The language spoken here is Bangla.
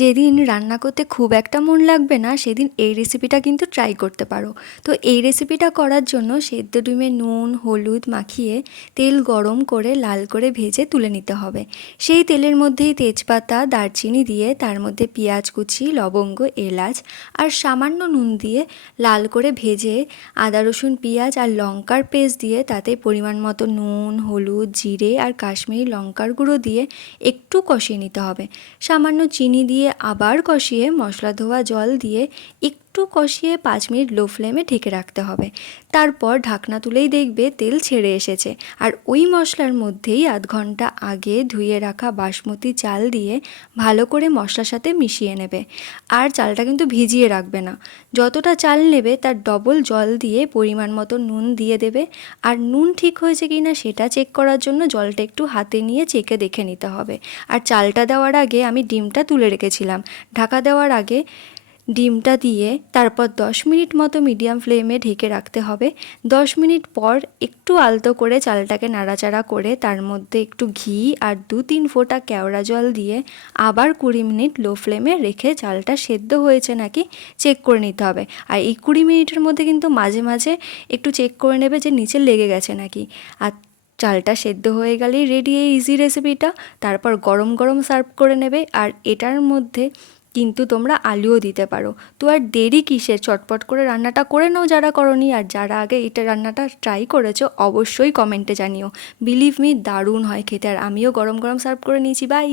যেদিন রান্না করতে খুব একটা মন লাগবে না সেদিন এই রেসিপিটা কিন্তু ট্রাই করতে পারো। তো এই রেসিপিটা করার জন্য সেদ্ধ ডিমে নুন হলুদ মাখিয়ে তেল গরম করে লাল করে ভেজে তুলে নিতে হবে। সেই তেলের মধ্যেই তেজপাতা দারচিনি দিয়ে তার মধ্যে পেঁয়াজ কুচি লবঙ্গ এলাচ আর সামান্য নুন দিয়ে লাল করে ভেজে আদা রসুন পেঁয়াজ আর লঙ্কার পেস্ট দিয়ে তাতে পরিমাণ মতো নুন হলুদ জিরে আর কাশ্মীরি লঙ্কার গুঁড়ো দিয়ে একটু কষিয়ে নিতে হবে। সামান্য চিনি দিয়ে আবার কষিয়ে মশলা ধোয়া জল দিয়ে একটু কষিয়ে 5 মিনিট লো ফ্লেমে ঢেকে রাখতে হবে। তারপর ঢাকনা তুলেই দেখবে তেল ছেড়ে এসেছে। আর ওই মশলার মধ্যেই আধ ঘন্টা আগে ধুয়ে রাখা বাসমতি চাল দিয়ে ভালো করে মশলার সাথে মিশিয়ে নেবে। আর চালটা কিন্তু ভিজিয়ে রাখবে না, যতটা চাল নেবে তার ডবল জল দিয়ে পরিমাণ মতো নুন দিয়ে দেবে। আর নুন ঠিক হয়েছে কি না সেটা চেক করার জন্য জলটা একটু হাতে নিয়ে চেখে দেখে নিতে হবে। আর চালটা দেওয়ার আগে আমি ডিমটা তুলে রেখেছিলাম। ঢাকা দেওয়ার আগে ডিমটা দিয়ে তারপর 10 মিনিট মতো মিডিয়াম ফ্লেমে ঢেকে রাখতে হবে। 10 মিনিট পর একটু আলতো করে চালটাকে নাড়াচাড়া করে তার মধ্যে একটু ঘি আর 2-3 ফোঁটা কেওড়া জল দিয়ে আবার 20 মিনিট লো ফ্লেমে রেখে চালটা সেদ্ধ হয়েছে নাকি চেক করে নিতে হবে। আর এই 20 মিনিটের মধ্যে কিন্তু মাঝে মাঝে একটু চেক করে নেবে যে নিচে লেগে গেছে নাকি। আর চালটা সেদ্ধ হয়ে গেলেই রেডি এই ইজি রেসিপিটা। তারপর গরম গরম সার্ভ করে নেবে। আর এটার মধ্যে কিন্তু তোমরা আলুও দিতে পারো। তো আর দেরি কিসের, চটপট করে রান্নাটা করে নাও যারা করনি। আর যারা আগে এটা রান্নাটা ট্রাই করেছো অবশ্যই কমেন্টে জানিও। বিলিভ মি দারুণ হয় খেতে। আর আমিও গরম গরম সার্ভ করে নিয়েছি। বাই।